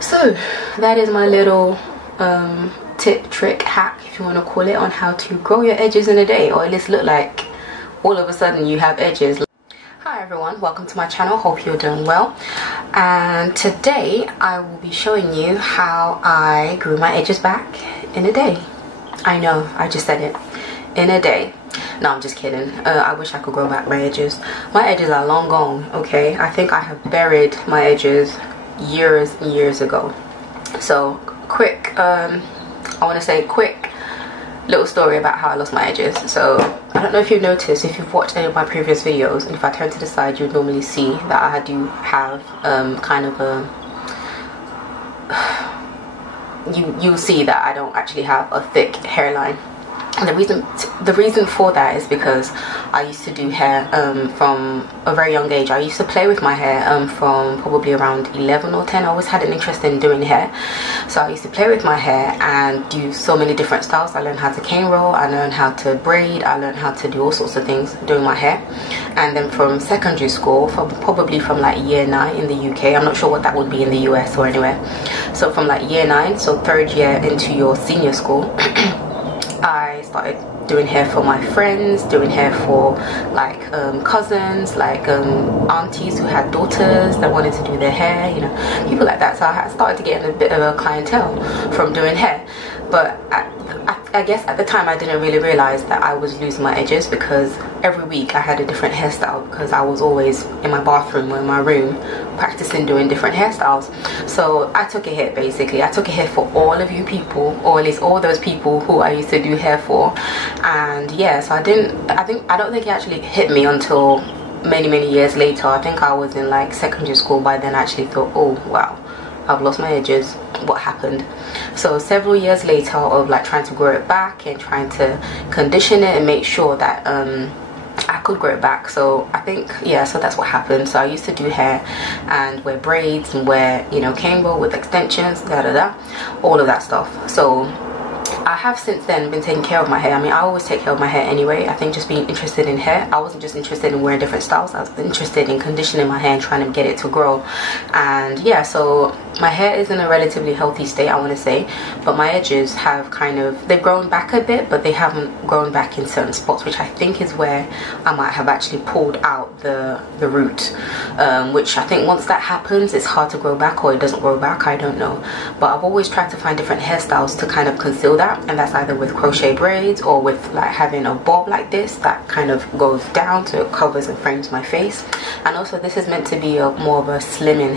So that is my little tip, trick, hack, if you want to call it, on how to grow your edges in a day, or at least look like all of a sudden you have edges. Hi everyone, welcome to my channel. Hope you're doing well. And today I will be showing you how I grew my edges back in a day. I know, I just said it, in a day. No, I'm just kidding. I wish I could grow back my edges. My edges are long gone, okay? I think I have buried my edges years and years ago. So quick, I want to say quick little story about how I lost my edges. So I don't know if you've noticed, if you've watched any of my previous videos, and if I turn to the side, you'd normally see that I do have kind of a you'll see that I don't actually have a thick hairline. And the reason for that is because I used to do hair from a very young age. I used to play with my hair from probably around 11 or 10. I always had an interest in doing hair, so I used to play with my hair and do so many different styles. I learned how to cane roll, I learned how to braid, I learned how to do all sorts of things doing my hair. And then from secondary school, probably from like year 9 in the UK, I'm not sure what that would be in the US or anywhere. So from like year 9, so 3rd year into your senior school, I started doing hair for my friends, doing hair for like cousins, like aunties who had daughters that wanted to do their hair, you know, people like that. So I started to get a bit of a clientele from doing hair. But I guess at the time I didn't really realize that I was losing my edges, because every week I had a different hairstyle, because I was always in my bathroom or in my room practicing doing different hairstyles. So I took a hit, basically. I took a hit for all of you people, or at least all those people who I used to do hair for. And yeah, so I don't think it actually hit me until many years later. I think I was in like secondary school by then. I actually thought, oh wow, I've lost my edges, what happened? So several years later of like trying to grow it back and trying to condition it and make sure that I could grow it back. So I think, yeah, so that's what happened. So I used to do hair and wear braids and wear, you know, cane roll with extensions, all of that stuff. So I have since then been taking care of my hair. I mean, I always take care of my hair anyway. I think just being interested in hair, I wasn't just interested in wearing different styles, I was interested in conditioning my hair and trying to get it to grow. And yeah, so my hair is in a relatively healthy state, I want to say, but my edges have they've grown back a bit, but they haven't grown back in certain spots, which I think is where I might have actually pulled out the root, which I think once that happens, it's hard to grow back, or it doesn't grow back, I don't know. But I've always tried to find different hairstyles to kind of conceal that, and that's either with crochet braids or with like having a bob like this that kind of goes down so it covers and frames my face. And also this is meant to be more of a slimming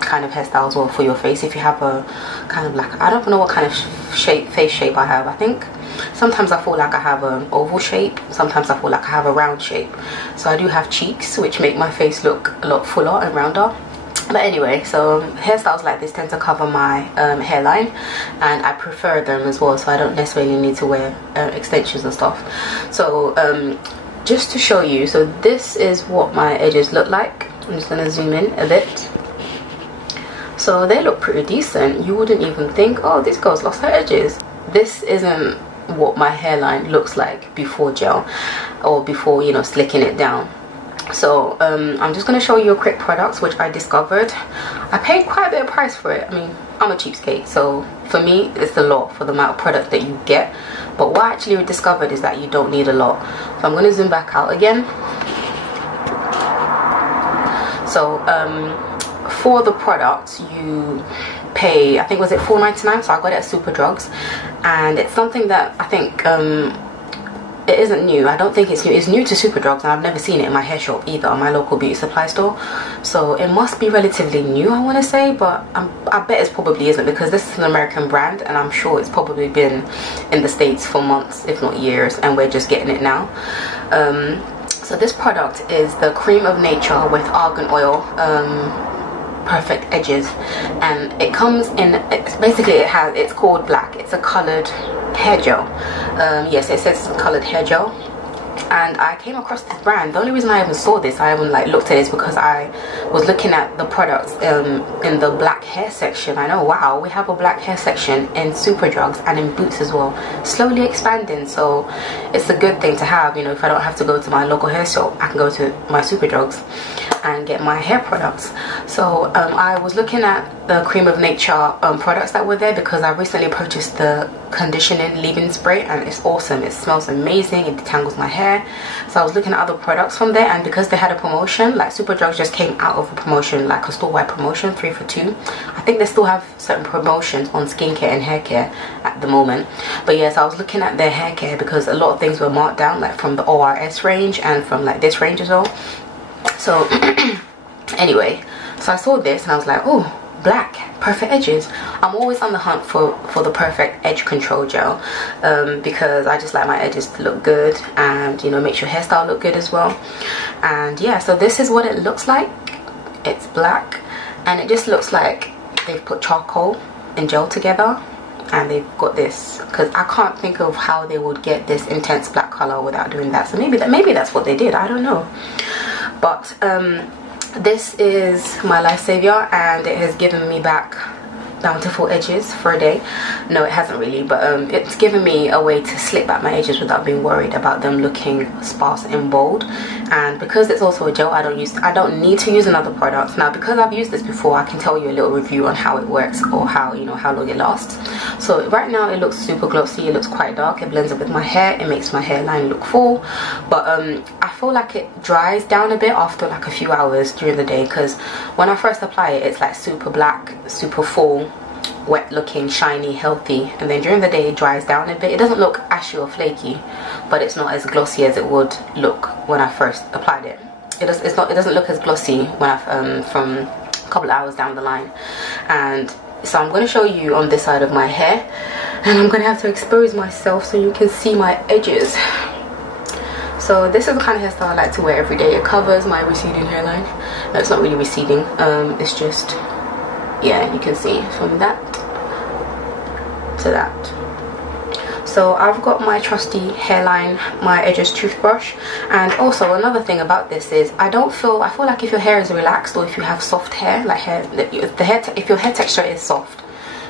kind of hairstyle as well for your face. If you have a kind of like, I don't know what kind of face shape I have. I think sometimes I feel like I have an oval shape, sometimes I feel like I have a round shape. So I do have cheeks which make my face look a lot fuller and rounder. But anyway, so hairstyles like this tend to cover my hairline, and I prefer them as well, so I don't necessarily need to wear extensions and stuff. So just to show you, so this is what my edges look like. I'm just going to zoom in a bit. So they look pretty decent. You wouldn't even think, oh, this girl's lost her edges. This isn't what my hairline looks like before gel, or before, you know, slicking it down. So I'm just going to show you a quick product which I discovered. I paid quite a bit of price for it. I mean, I'm a cheapskate, so for me it's a lot for the amount of product that you get. But what I actually discovered is that you don't need a lot. So I'm going to zoom back out again. So for the product you pay, I think, was it $4.99? So I got it at Superdrugs, and it's something that I think it isn't new. I don't think it's new. It's new to Superdrugs, and I've never seen it in my hair shop either, my local beauty supply store. So it must be relatively new, I want to say, but I bet it probably isn't, because this is an American brand, and I'm sure it's probably been in the States for months, if not years, and we're just getting it now. So this product is the Cream of Nature with Argan Oil Perfect Edges, and it comes in, it's called black. It's a colored hair gel. Yes, it says colored hair gel, and I came across this brand. The only reason I even saw this, I even like looked at it, is because I was looking at the products in the black hair section. I know, wow, we have a black hair section in Superdrugs and in Boots as well, slowly expanding. So it's a good thing to have, you know, if I don't have to go to my local hair shop, I can go to my Superdrugs. and get my hair products. So I was looking at the Cream of Nature products that were there, because I recently purchased the conditioning leave-in spray and it's awesome. It smells amazing, it detangles my hair. So I was looking at other products from there, and because they had a promotion, like Superdrug just came out of a promotion, like a store-wide promotion, 3 for 2. I think they still have certain promotions on skincare and hair care at the moment. But yes, I was looking at their hair care because a lot of things were marked down, like from the ORS range and from like this range as well. So anyway, so I saw this and I was like, oh, black perfect edges. I'm always on the hunt for the perfect edge control gel, because I just like my edges to look good, and you know, makes your hairstyle look good as well. And yeah, so this is what it looks like. It's black, and it just looks like they've put charcoal and gel together, and they've got this, because I can't think of how they would get this intense black color without doing that. So maybe that's what they did, I don't know. But this is my life savior, and it has given me back bountiful edges for a day. No, it hasn't really, but it's given me a way to slick back my edges without being worried about them looking sparse and bold. And because it's also a gel, I don't need to use another product. Now, because I've used this before, I can tell you a little review on how it works, or how, you know, how long it lasts. So right now it looks super glossy, it looks quite dark, it blends up with my hair, it makes my hairline look full, but I feel like it dries down a bit after like a few hours during the day, because when I first apply it, it's like super black, super full, wet looking, shiny, healthy, and then during the day it dries down a bit. It doesn't look ashy or flaky, but it's not as glossy as it would look when I first applied it. It doesn't look as glossy when I from a couple of hours down the line. And so I'm going to show you on this side of my hair, and I'm going to have to expose myself so you can see my edges. So this is the kind of hairstyle I like to wear every day. It covers my receding hairline. No, it's not really receding, it's just, yeah, you can see from that to that. So I've got my trusty hairline, my edges toothbrush. And also another thing about this is I feel like if your hair is relaxed, or if you have soft hair, like if your hair texture is soft,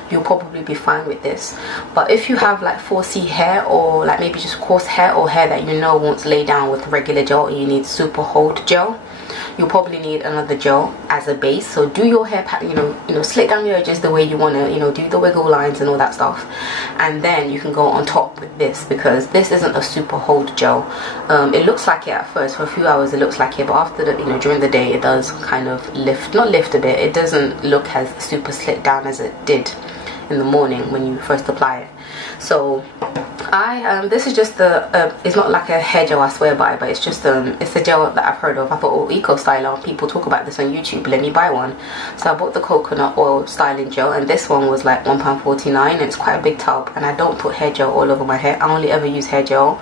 you'll probably be fine with this. But if you have like 4C hair, or like maybe just coarse hair, or hair that you know won't lay down with regular gel, and you need super hold gel, you'll probably need another gel as a base. So do your hair pattern, you know, slit down your edges the way you want to, you know, do the wiggle lines and all that stuff, and then you can go on top with this, because this isn't a super hold gel. It looks like it at first, for a few hours it looks like it, but after the, you know, during the day it does kind of not lift a bit. It doesn't look as super slit down as it did in the morning when you first apply it. So this is just it's not like a hair gel I swear by, but it's just it's a gel that I've heard of. I thought, oh, eco styler, people talk about this on YouTube, let me buy one. So I bought the coconut oil styling gel, and this one was like £1.49, and it's quite a big tub, and I don't put hair gel all over my hair. I only ever use hair gel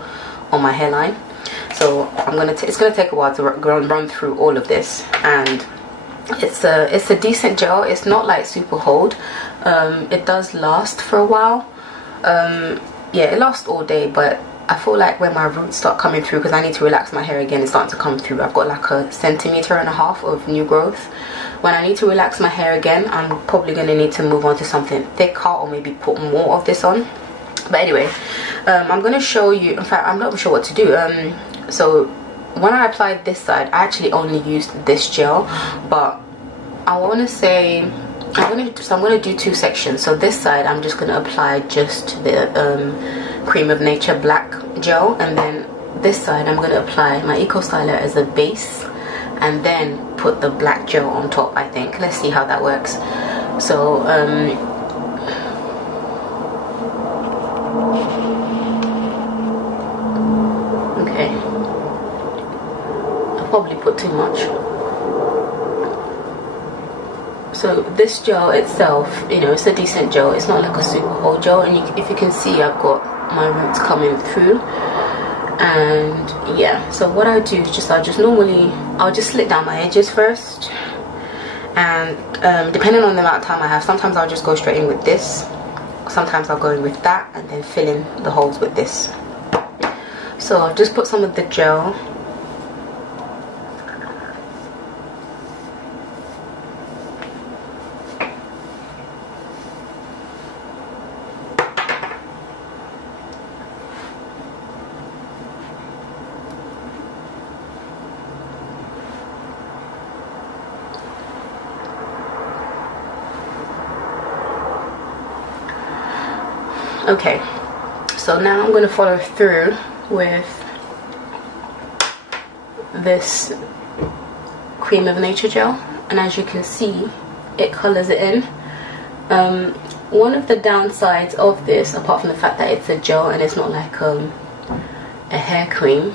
on my hairline. So it's gonna take a while to run through all of this, and it's a decent gel. It's not like super hold. It does last for a while. Yeah, it lasts all day, but I feel like when my roots start coming through, because I need to relax my hair again, it's starting to come through. I've got like 1.5 centimeters of new growth. When I need to relax my hair again, I'm probably going to need to move on to something thicker, or maybe put more of this on. But anyway, I'm going to show you, in fact I'm not sure what to do. So when I applied this side, I actually only used this gel, but I want to say I'm going to do 2 sections. So this side I'm just going to apply just the Cream of Nature black gel, and then this side I'm going to apply my Eco Styler as a base, and then put the black gel on top, I think. Let's see how that works. So okay, I probably put too much. So this gel itself, you know, it's a decent gel. It's not like a super hold gel, and if you can see, I've got my roots coming through. And yeah, so what I do is I'll just slit down my edges first, and depending on the amount of time I have, sometimes I'll just go straight in with this, sometimes I'll go in with that, and then fill in the holes with this. So I'll just put some of the gel Okay, so now I'm going to follow through with this Cream of Nature gel, and as you can see, it colors it in. One of the downsides of this, apart from the fact that it's a gel and it's not like a hair cream,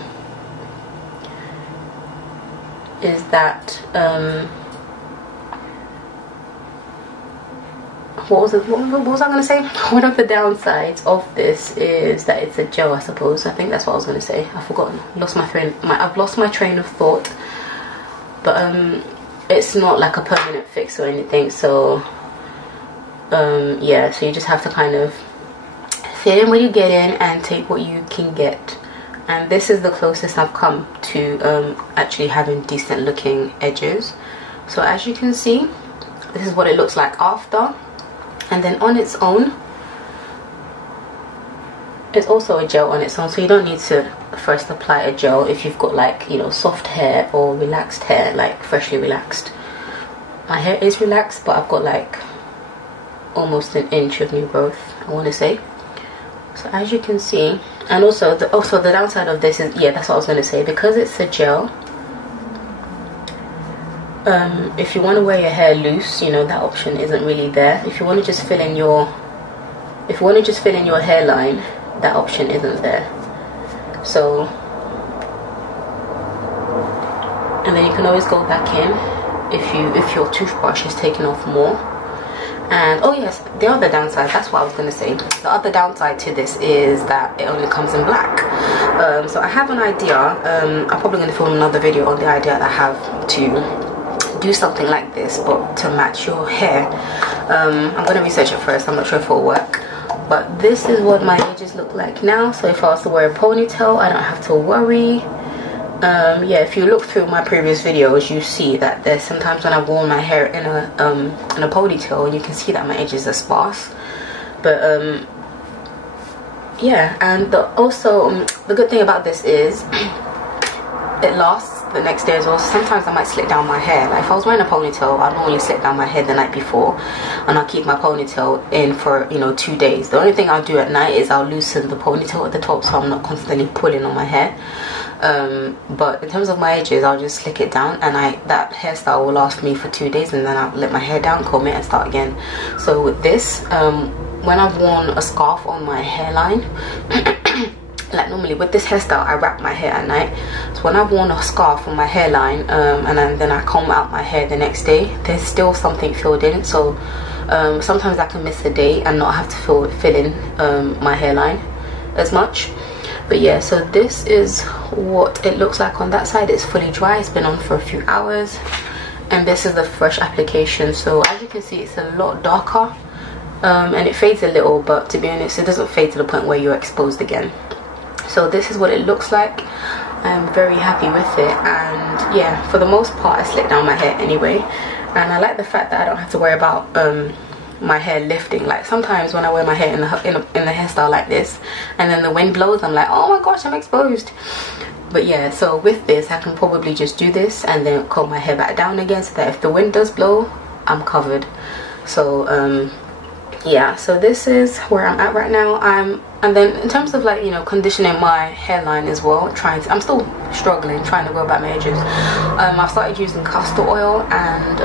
is that what was I going to say? One of the downsides of this is that it's a gel, I suppose. I think that's what I was going to say. I've forgotten. I've lost my train of thought. But it's not like a permanent fix or anything. So yeah, so you just have to kind of fit in what you get in and take what you can get. And this is the closest I've come to actually having decent looking edges. So as you can see, this is what it looks like after. And then on its own, it's also a gel on its own, so you don't need to first apply a gel if you've got, like, you know, soft hair or relaxed hair, like freshly relaxed. My hair is relaxed, but I've got like almost an inch of new growth, I want to say. So as you can see, and also the downside of this is, yeah, that's what I was going to say, because it's a gel. If you want to wear your hair loose, you know, that option isn't really there. If you want to just fill in your hairline, that option isn't there. So, and then you can always go back in if your toothbrush is taking off more. And oh yes, the other downside, that's what I was going to say, the other downside to this is that it only comes in black. So I have an idea. I'm probably going to film another video on the idea that I have to do something like this, but to match your hair. I'm going to research it first. I'm not sure if it'll work, but this is what my edges look like now. So if I was to wear a ponytail, I don't have to worry. Yeah, if you look through my previous videos, you see that there's sometimes when I've worn my hair in a ponytail, and you can see that my edges are sparse. But yeah, and also the good thing about this is it lasts the next day as well. So sometimes I might slick down my hair. Like if I was wearing a ponytail, I'd normally slick down my hair the night before, and I'll keep my ponytail in for, you know, 2 days. The only thing I'll do at night is I'll loosen the ponytail at the top, so I'm not constantly pulling on my hair. But in terms of my edges, I'll just slick it down, and that hairstyle will last me for 2 days, and then I'll let my hair down, comb it, and start again. So with this, when I've worn a scarf on my hairline, like normally with this hairstyle I wrap my hair at night, so when I've worn a scarf on my hairline, and then I comb out my hair the next day, there's still something filled in. So sometimes I can miss a day and not have to fill in my hairline as much. But yeah, so this is what it looks like on that side. It's fully dry, it's been on for a few hours, and this is the fresh application. So as you can see, it's a lot darker, and it fades a little, but to be honest, it doesn't fade to the point where you're exposed again. So this is what it looks like. I'm very happy with it, and yeah, for the most part I slick down my hair anyway, and I like the fact that I don't have to worry about my hair lifting. Like sometimes when I wear my hair in the hairstyle like this, and then the wind blows, I'm like, oh my gosh, I'm exposed. But yeah, so with this I can probably just do this and then comb my hair back down again, so that if the wind does blow, I'm covered. So yeah, so this is where I'm at right now. And then in terms of, like, you know, conditioning my hairline as well, I'm still struggling trying to grow back my edges. I've started using castor oil and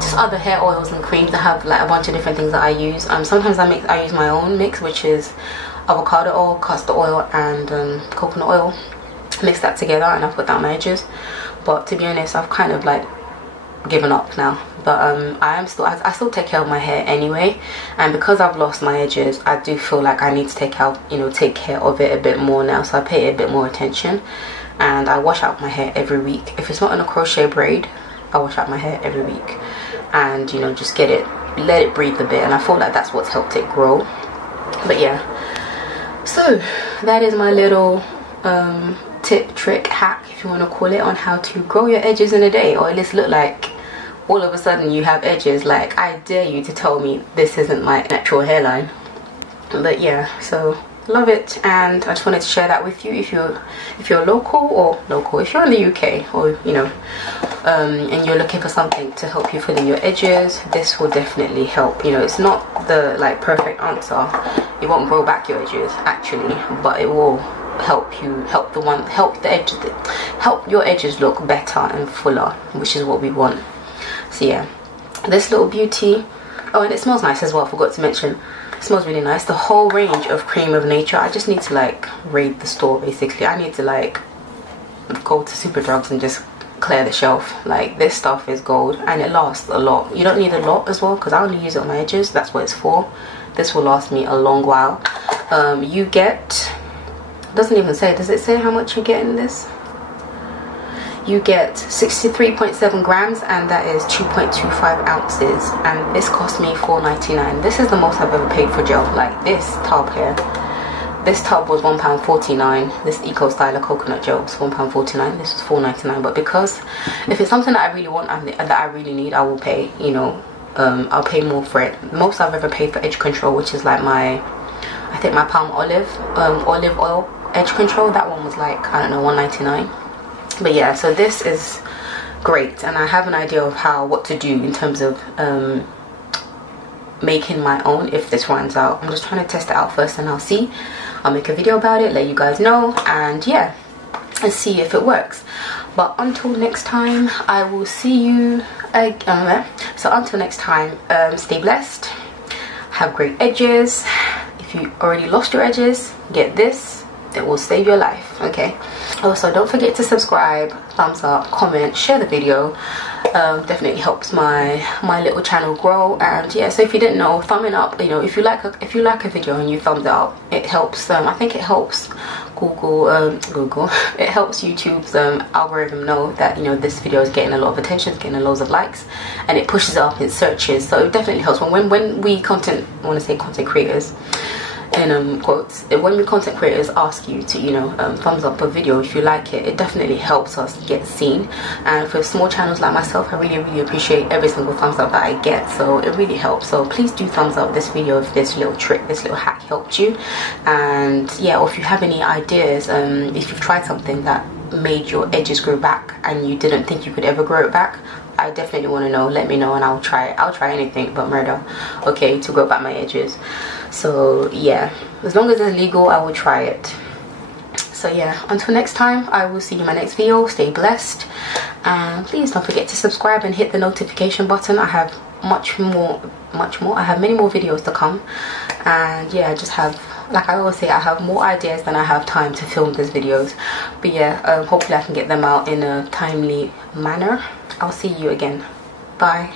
just other hair oils and creams. I have like a bunch of different things that I use. Sometimes I use my own mix, which is avocado oil, castor oil, and coconut oil. Mix that together and I put down my edges. But to be honest, I've kind of like given up now. But I still take care of my hair anyway, and because I've lost my edges, I do feel like I need to take care of it a bit more now. So I pay it a bit more attention, and I wash out my hair every week. If it's not in a crochet braid, I wash out my hair every week, and you know, just let it breathe a bit, and I feel like that's what's helped it grow. But yeah, so that is my little tip, trick, hack, if you want to call it, on how to grow your edges in a day, or at least look like all of a sudden you have edges. Like, I dare you to tell me this isn't my natural hairline. But yeah, so love it, and I just wanted to share that with you. If you're local, if you're in the UK, or you know, and you're looking for something to help you fill in your edges, this will definitely help. You know, it's not the like perfect answer, it won't grow back your edges actually, but it will help you, help your edges look better and fuller, which is what we want. So yeah, this little beauty. Oh, and it smells nice as well, I forgot to mention. It smells really nice. The whole range of Cream of Nature. I just need to like raid the store basically. I need to like go to Superdrugs and just clear the shelf. Like, this stuff is gold and it lasts a lot. You don't need a lot as well, because I only use it on my edges. That's what it's for. This will last me a long while. You get, doesn't even say, does it say how much you get in this? You get 63.7 grams, and that is 2.25 ounces, and this cost me $4.99. This is the most I've ever paid for gel. Like, this tub here, this tub was £1.49. This Eco Styler coconut gel was £1.49. This was $4.99. But because if it's something that I really want and that I really need, I will pay, you know, I'll pay more for it. Most I've ever paid for edge control, which is like my, I think my palm olive oil edge control, that one was like, I don't know, $1.99. But yeah, so this is great, and I have an idea of what to do in terms of making my own if this runs out. I'm just trying to test it out first, and I'll see. I'll make a video about it, let you guys know, and yeah, and see if it works. But until next time, I will see you again. So until next time, stay blessed, have great edges. If you already lost your edges, get this. It will save your life. Okay, also don't forget to subscribe, thumbs up, comment, share the video. Definitely helps my little channel grow. And yeah, so if you didn't know, thumbing up, you know, if you like a video and you thumbs it up, it helps I think it helps Google it helps YouTube's algorithm know that, you know, this video is getting a lot of attention, it's getting loads of likes, and it pushes it up in searches. So it definitely helps when we content creators in quotes, when we content creators ask you to, you know, thumbs up a video if you like it, it definitely helps us get seen. And for small channels like myself, I really appreciate every single thumbs up that I get, so it really helps. So please do thumbs up this video if this little trick, this little hack helped you. And yeah, or if you have any ideas, if you've tried something that made your edges grow back and you didn't think you could ever grow it back, I definitely want to know. Let me know and I'll try anything but murder, okay, to grow back my edges. So yeah, as long as it's legal, I will try it. So yeah, until next time, I will see you in my next video. Stay blessed, and please don't forget to subscribe and hit the notification button. I have much more. I have many more videos to come, and yeah, I just have, like I always say, I have more ideas than I have time to film these videos. But yeah, hopefully I can get them out in a timely manner. I'll see you again. Bye.